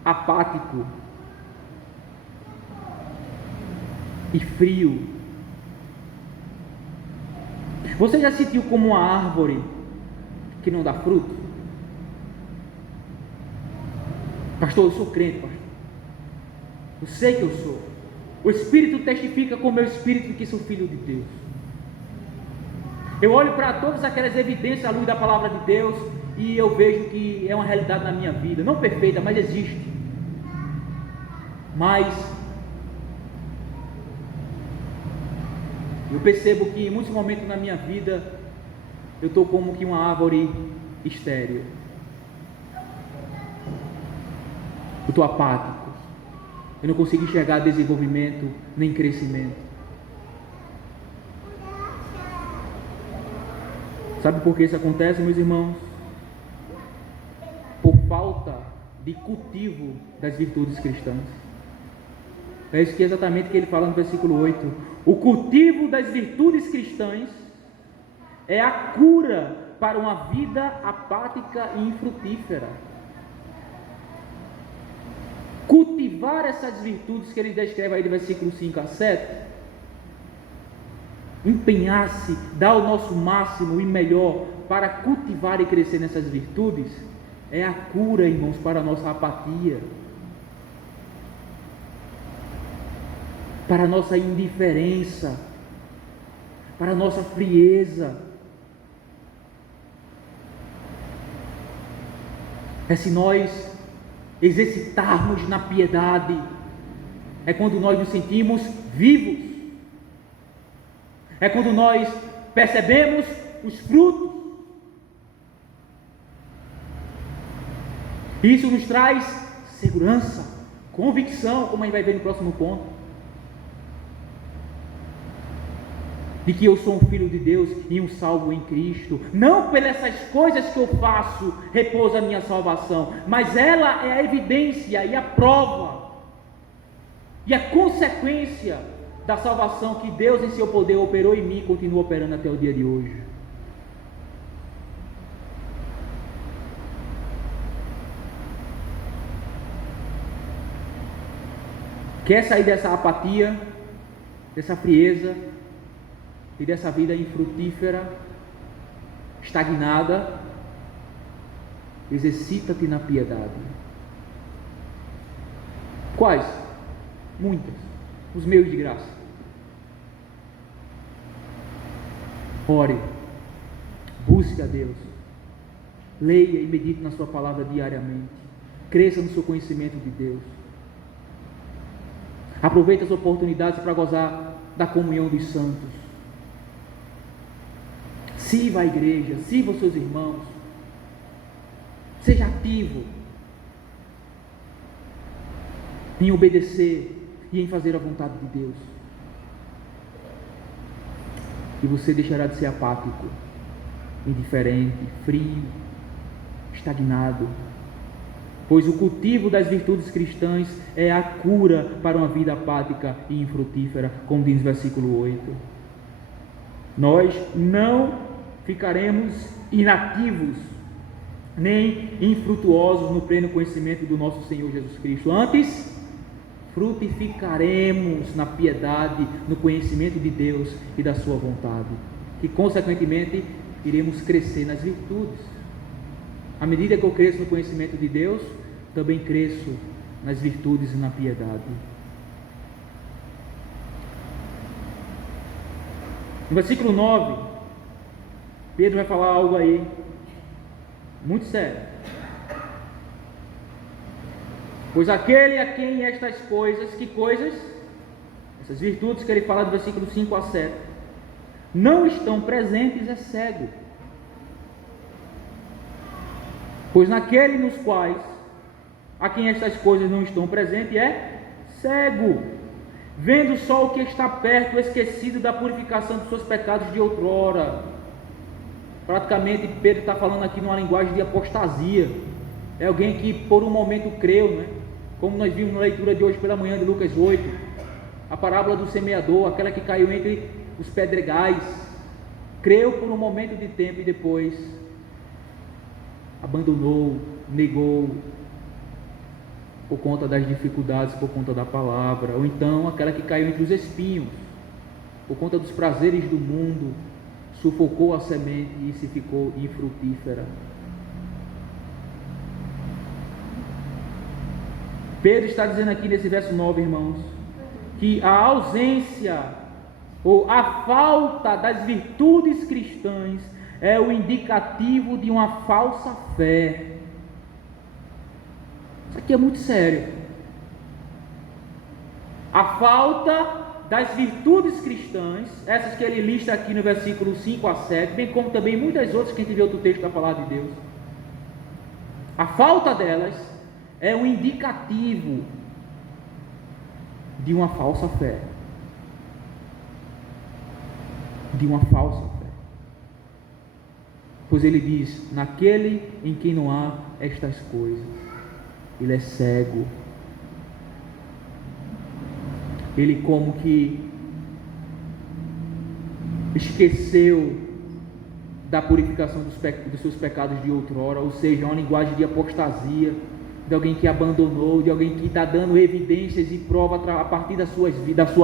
apático e frio? Você já se sentiu como uma árvore que não dá fruto? Pastor, eu sou crente, pastor. Eu sei que eu sou. O Espírito testifica com o meu espírito que sou filho de Deus. Eu olho para todas aquelas evidências à luz da palavra de Deus e eu vejo que é uma realidade na minha vida, não perfeita, mas existe. Mas eu percebo que em muitos momentos na minha vida eu estou como que uma árvore estéril. Eu estou apático. Eu não consigo enxergar desenvolvimento nem crescimento. Sabe por que isso acontece, meus irmãos? Por falta de cultivo das virtudes cristãs. É isso que é exatamente que ele fala no versículo 8. O cultivo das virtudes cristãs é a cura para uma vida apática e infrutífera. Cultivar essas virtudes que ele descreve aí do versículo 5 a 7, empenhar-se, dar o nosso máximo e melhor para cultivar e crescer nessas virtudes, é a cura, irmãos, para a nossa apatia, para a nossa indiferença, para a nossa frieza. É se nós exercitarmos na piedade, é quando nós nos sentimos vivos, é quando nós percebemos os frutos. Isso nos traz segurança, convicção, como a gente vai ver no próximo ponto, de que eu sou um filho de Deus e um salvo em Cristo. Não pelas coisas que eu faço repousa a minha salvação, mas ela é a evidência e a prova e a consequência da salvação que Deus em seu poder operou em mim e continua operando até o dia de hoje. Quer sair dessa apatia, dessa frieza e dessa vida infrutífera, estagnada? Exercita-te na piedade. Quais? Muitas. Os meios de graça. Ore, busque a Deus, leia e medite na sua palavra diariamente, cresça no seu conhecimento de Deus, aproveite as oportunidades para gozar da comunhão dos santos, sirva a igreja, sirva os seus irmãos, seja ativo em obedecer e em fazer a vontade de Deus, e você deixará de ser apático, indiferente, frio, estagnado, pois o cultivo das virtudes cristãs é a cura para uma vida apática e infrutífera, como diz o versículo 8. Nós não ficaremos inativos, nem infrutuosos no pleno conhecimento do nosso Senhor Jesus Cristo. Antes, frutificaremos na piedade, no conhecimento de Deus e da sua vontade, e consequentemente iremos crescer nas virtudes. À medida que eu cresço no conhecimento de Deus, também cresço nas virtudes e na piedade. No versículo 9, Pedro vai falar algo aí muito sério. Pois aquele a quem estas coisas, que coisas? Essas virtudes que ele fala do versículo 5 a 7, não estão presentes, é cego. Pois naquele nos quais a quem estas coisas não estão presentes é cego, vendo só o que está perto, esquecido da purificação dos seus pecados de outrora. Praticamente Pedro está falando aqui numa linguagem de apostasia. É alguém que por um momento creu, né? Como nós vimos na leitura de hoje pela manhã de Lucas 8, a parábola do semeador, aquela que caiu entre os pedregais, creu por um momento de tempo e depois abandonou, negou, por conta das dificuldades, por conta da palavra. Ou então aquela que caiu entre os espinhos, por conta dos prazeres do mundo, sufocou a semente e se ficou infrutífera. Pedro está dizendo aqui nesse verso 9, irmãos, que a ausência ou a falta das virtudes cristãs é o indicativo de uma falsa fé. Isso aqui é muito sério. A falta das virtudes cristãs, essas que ele lista aqui no versículo 5 a 7, bem como também muitas outras que a gente vê outro texto da palavra de Deus, a falta delas é um indicativo de uma falsa fé. De uma falsa fé. Pois ele diz: naquele em quem não há estas coisas, ele é cego. Ele como que esqueceu da purificação dos seus pecados de outrora, ou seja, uma linguagem de apostasia, de alguém que abandonou, de alguém que está dando evidências e prova a partir da sua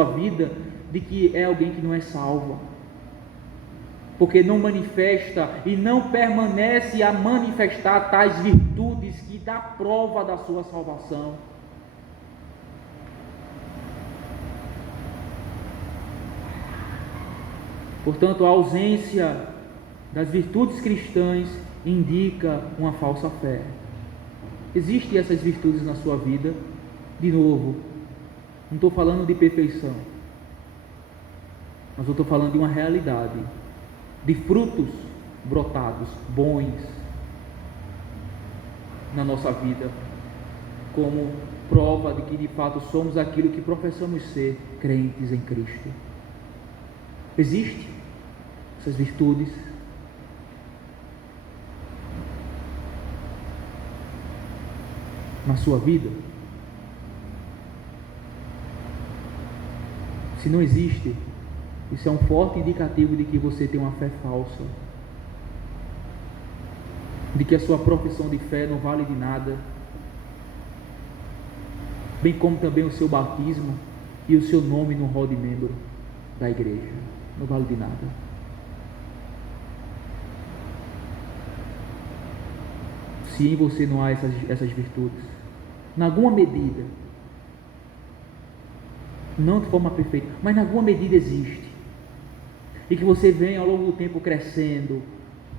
vida, de que é alguém que não é salvo, porque não manifesta e não permanece a manifestar tais virtudes que dá prova da sua salvação. Portanto, a ausência das virtudes cristãs indica uma falsa fé. Existem essas virtudes na sua vida? De novo, não estou falando de perfeição, mas eu estou falando de uma realidade, de frutos brotados, bons, na nossa vida, como prova de que de fato somos aquilo que professamos ser, crentes em Cristo. Existem essas virtudes? Na sua vida? Se não existe, isso é um forte indicativo de que você tem uma fé falsa, de que a sua profissão de fé não vale de nada, bem como também o seu batismo e o seu nome no rol de membro da igreja, não vale de nada. Se em você não há essas virtudes, em alguma medida, não de forma perfeita, mas em alguma medida existe, e que você vem ao longo do tempo crescendo,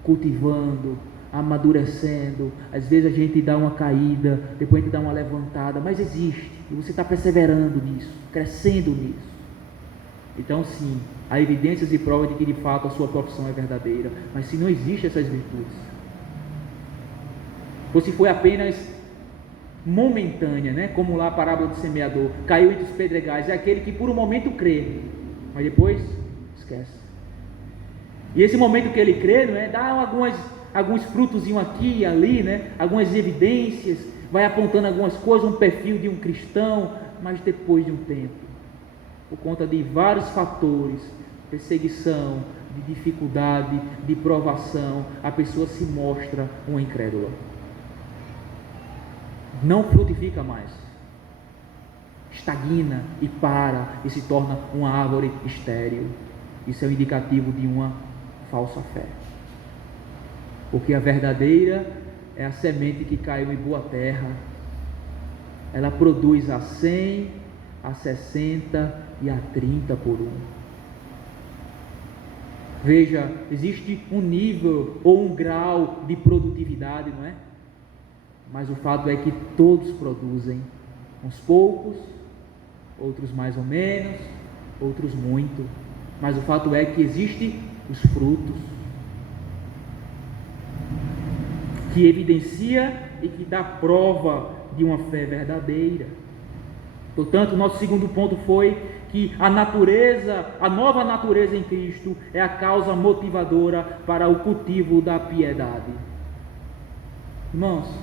cultivando, amadurecendo. Às vezes a gente dá uma caída, depois a gente dá uma levantada, mas existe, e você está perseverando nisso, crescendo nisso. Então sim, há evidências e provas de que de fato a sua profissão é verdadeira, mas se não existem essas virtudes, ou se foi apenas momentânea, né? Como lá a parábola do semeador, caiu entre os pedregais, é aquele que por um momento crê, mas depois esquece. E esse momento que ele crê, não é? Dá alguns frutozinhos aqui e ali, né? Algumas evidências, vai apontando algumas coisas, um perfil de um cristão, mas depois de um tempo, por conta de vários fatores, perseguição, de dificuldade, de provação, a pessoa se mostra uma incrédula. Não frutifica mais. Estagna e para e se torna uma árvore estéril. Isso é um indicativo de uma falsa fé. Porque a verdadeira é a semente que caiu em boa terra. Ela produz a 100, a 60 e a 30 por um. Veja, existe um nível ou um grau de produtividade, não é? Mas o fato é que todos produzem, uns poucos, outros mais ou menos, outros muito. Mas o fato é que existem os frutos, que evidencia e que dá prova de uma fé verdadeira. Portanto, o nosso segundo ponto foi que a nova natureza em Cristo é a causa motivadora para o cultivo da piedade. Irmãos,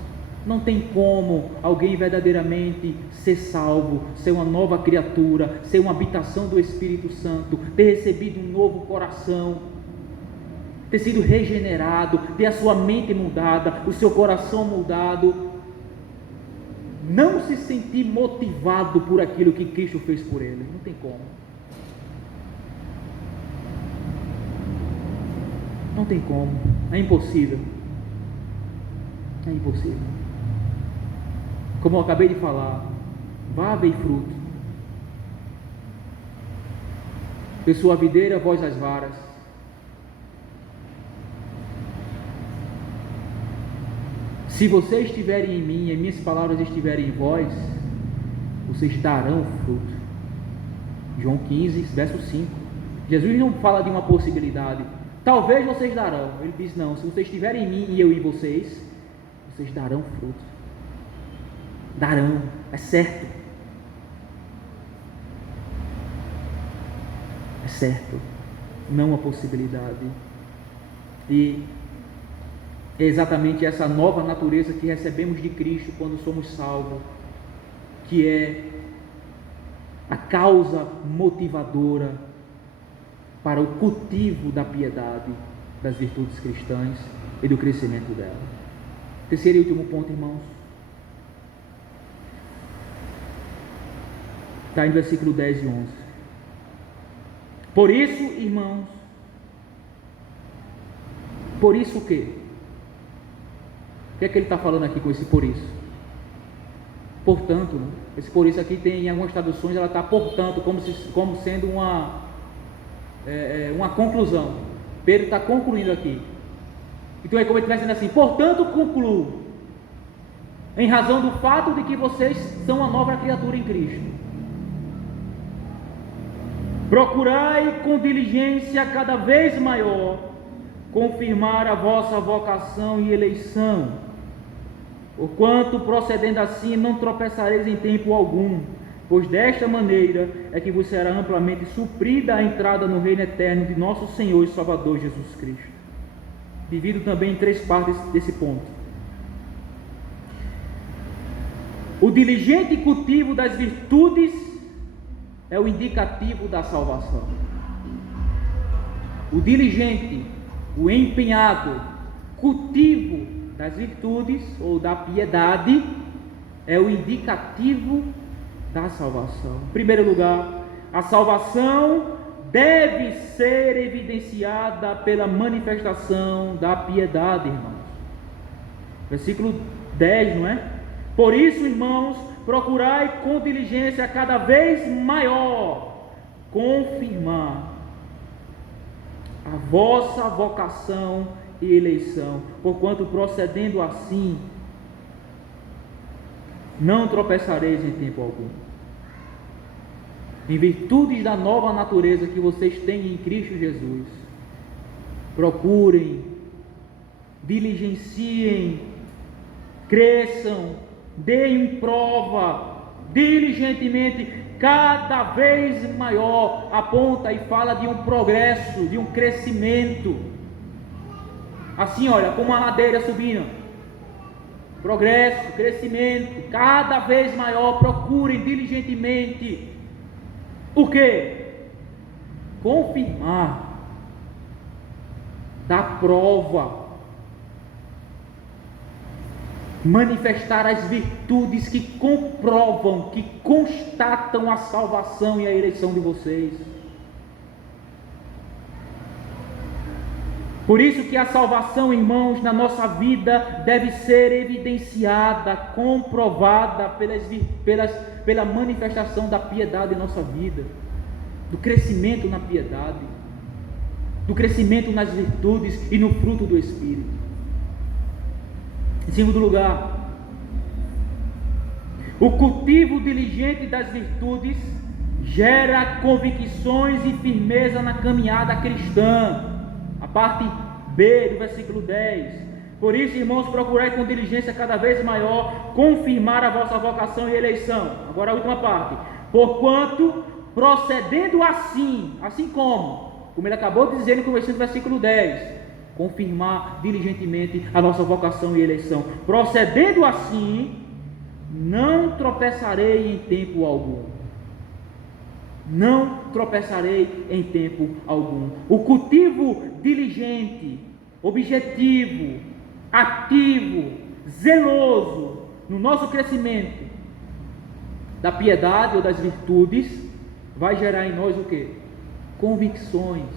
não tem como alguém verdadeiramente ser salvo, ser uma nova criatura, ser uma habitação do Espírito Santo, ter recebido um novo coração, ter sido regenerado, ter a sua mente mudada, o seu coração mudado, não se sentir motivado por aquilo que Cristo fez por ele. Não tem como. Não tem como. É impossível. É impossível. Como eu acabei de falar, vá haver fruto. Eu sou a videira, vós as varas. Se vocês estiverem em mim e minhas palavras estiverem em vós, vocês darão fruto. João 15, verso 5. Jesus não fala de uma possibilidade. Talvez vocês darão. Ele diz, não, se vocês estiverem em mim e eu em vocês, vocês darão fruto. Darão, é certo. É certo. Não uma possibilidade. E é exatamente essa nova natureza que recebemos de Cristo quando somos salvos, que é a causa motivadora para o cultivo da piedade, das virtudes cristãs e do crescimento dela. Terceiro e último ponto, irmãos, está em versículo 10 e 11. Por isso, irmãos, por isso o quê? O que é que ele está falando aqui com esse por isso? Portanto, né? Esse por isso aqui tem em algumas traduções, ela está portanto, como sendo uma conclusão. Pedro está concluindo aqui. Então é como ele está dizendo assim: portanto concluo, em razão do fato de que vocês são uma nova criatura em Cristo. Procurai com diligência cada vez maior confirmar a vossa vocação e eleição, porquanto procedendo assim não tropeçareis em tempo algum, pois desta maneira é que vos será amplamente suprida a entrada no reino eterno de nosso Senhor e Salvador Jesus Cristo. Divido também em 3 partes desse ponto. O diligente cultivo das virtudes é o indicativo da salvação. O diligente, o empenhado cultivo das virtudes ou da piedade é o indicativo da salvação. Em primeiro lugar, a salvação deve ser evidenciada pela manifestação da piedade, irmãos. Versículo 10, não é? Por isso, irmãos, procurai com diligência cada vez maior confirmar a vossa vocação e eleição, porquanto procedendo assim não tropeçareis em tempo algum. Em virtudes da nova natureza que vocês têm em Cristo Jesus, procurem, diligenciem, cresçam, deem prova diligentemente, cada vez maior. Aponta e fala de um progresso, de um crescimento. Assim, olha, como uma ladeira subindo. progresso, crescimento, cada vez maior. Procurem diligentemente o quê? Confirmar, dar prova, manifestar as virtudes que comprovam, que constatam a salvação e a eleição de vocês. Por isso que a salvação, irmãos, na nossa vida deve ser evidenciada, comprovada pela manifestação da piedade em nossa vida, do crescimento na piedade, do crescimento nas virtudes e no fruto do Espírito. Em segundo lugar, o cultivo diligente das virtudes gera convicções e firmeza na caminhada cristã. A parte B do versículo 10. Por isso, irmãos, procurai com diligência cada vez maior confirmar a vossa vocação e eleição. Agora a última parte. Porquanto, procedendo assim como ele acabou de dizer no começo do versículo 10, confirmar diligentemente a nossa vocação e eleição. Procedendo assim, não tropeçarei em tempo algum. Não tropeçarei em tempo algum. O cultivo diligente, objetivo, ativo, zeloso no nosso crescimento da piedade ou das virtudes vai gerar em nós o quê? Convicções,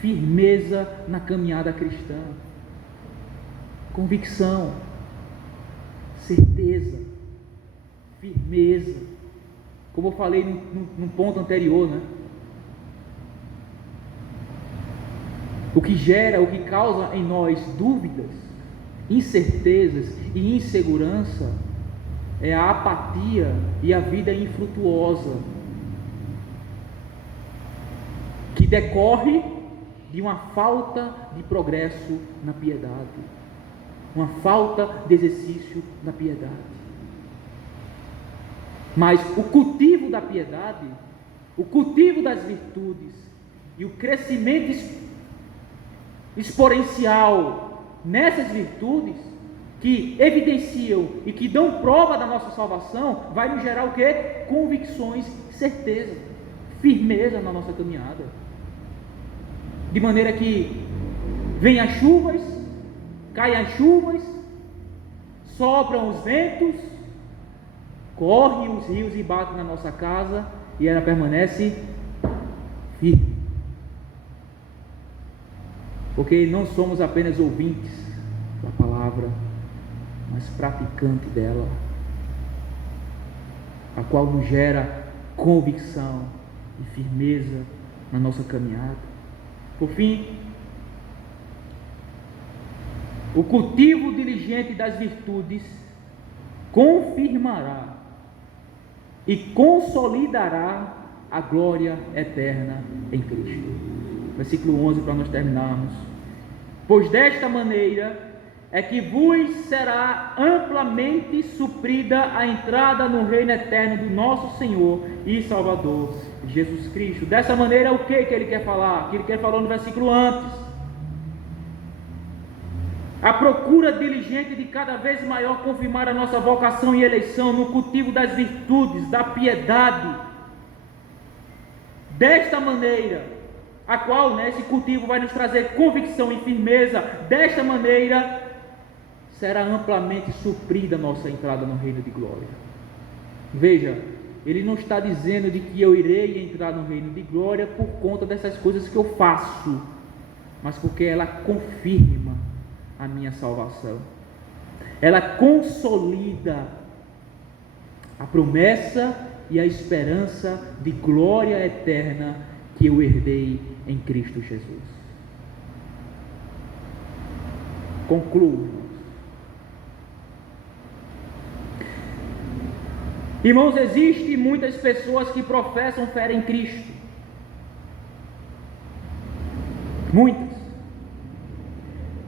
firmeza na caminhada cristã, convicção, certeza, firmeza. Como eu falei num ponto anterior, né? O que gera, o que causa em nós dúvidas, incertezas e insegurança é a apatia e a vida infrutuosa que decorre de uma falta de progresso na piedade, uma falta de exercício na piedade. Mas o cultivo da piedade, o cultivo das virtudes e o crescimento exponencial nessas virtudes que evidenciam e que dão prova da nossa salvação, vai nos gerar o quê? Convicções, certeza, firmeza na nossa caminhada. De maneira que venham as chuvas, caiam as chuvas, sopram os ventos, correm os rios e batem na nossa casa e ela permanece firme. Porque não somos apenas ouvintes da palavra, mas praticantes dela, a qual nos gera convicção e firmeza na nossa caminhada. Por fim, o cultivo diligente das virtudes confirmará e consolidará a glória eterna em Cristo. Versículo 11, para nós terminarmos. Pois desta maneira é que vos será amplamente suprida a entrada no reino eterno do nosso Senhor e Salvador Jesus Cristo. Dessa maneira, o que ele quer falar? Que ele quer falar no versículo antes. A procura diligente de cada vez maior confirmar a nossa vocação e eleição no cultivo das virtudes, da piedade. Desta maneira, a qual, esse cultivo vai nos trazer convicção e firmeza. Desta maneira, será amplamente suprida a nossa entrada no reino de glória. Veja, ele não está dizendo de que eu irei entrar no reino de glória por conta dessas coisas que eu faço, mas porque ela confirma a minha salvação. Ela consolida a promessa e a esperança de glória eterna que eu herdei em Cristo Jesus. Concluo. Irmãos, existem muitas pessoas que professam fé em Cristo. Muitas.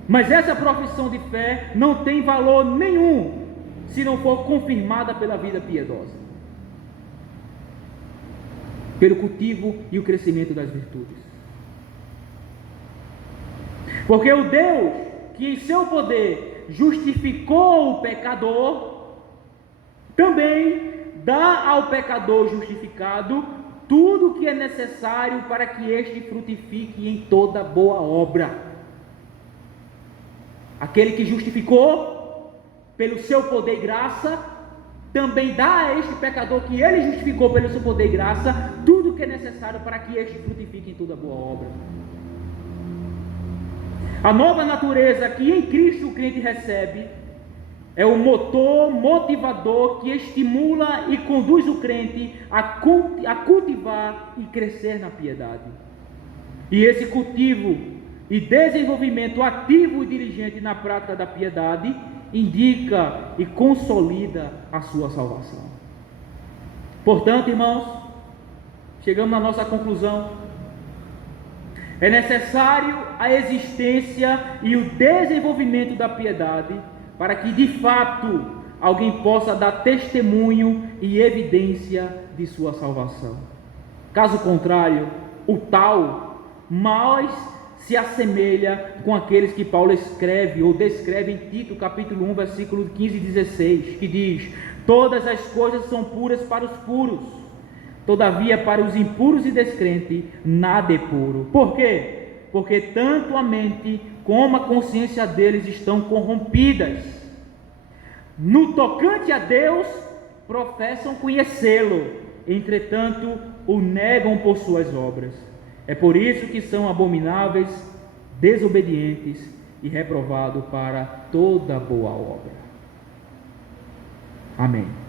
Mas essa profissão de fé não tem valor nenhum se não for confirmada pela vida piedosa, pelo cultivo e o crescimento das virtudes. Porque o Deus que em seu poder justificou o pecador, também dá ao pecador justificado tudo o que é necessário para que este frutifique em toda boa obra. Aquele que justificou pelo seu poder e graça, também dá a este pecador que ele justificou pelo seu poder e graça, tudo o que é necessário para que este frutifique em toda boa obra. A nova natureza que em Cristo o crente recebe é o motor motivador que estimula e conduz o crente a cultivar e crescer na piedade. E esse cultivo e desenvolvimento ativo e diligente na prática da piedade indica e consolida a sua salvação. Portanto, irmãos, chegamos à nossa conclusão. É necessário a existência e o desenvolvimento da piedade para que de fato alguém possa dar testemunho e evidência de sua salvação. Caso contrário, o tal mais se assemelha com aqueles que Paulo escreve ou descreve em Tito capítulo 1, versículo 15 e 16, que diz: todas as coisas são puras para os puros, todavia para os impuros e descrentes nada é puro. Por quê? Porque tanto a mente como a consciência deles estão corrompidas. No tocante a Deus, professam conhecê-lo, entretanto o negam por suas obras. É por isso que são abomináveis, desobedientes e reprovados para toda boa obra. Amém.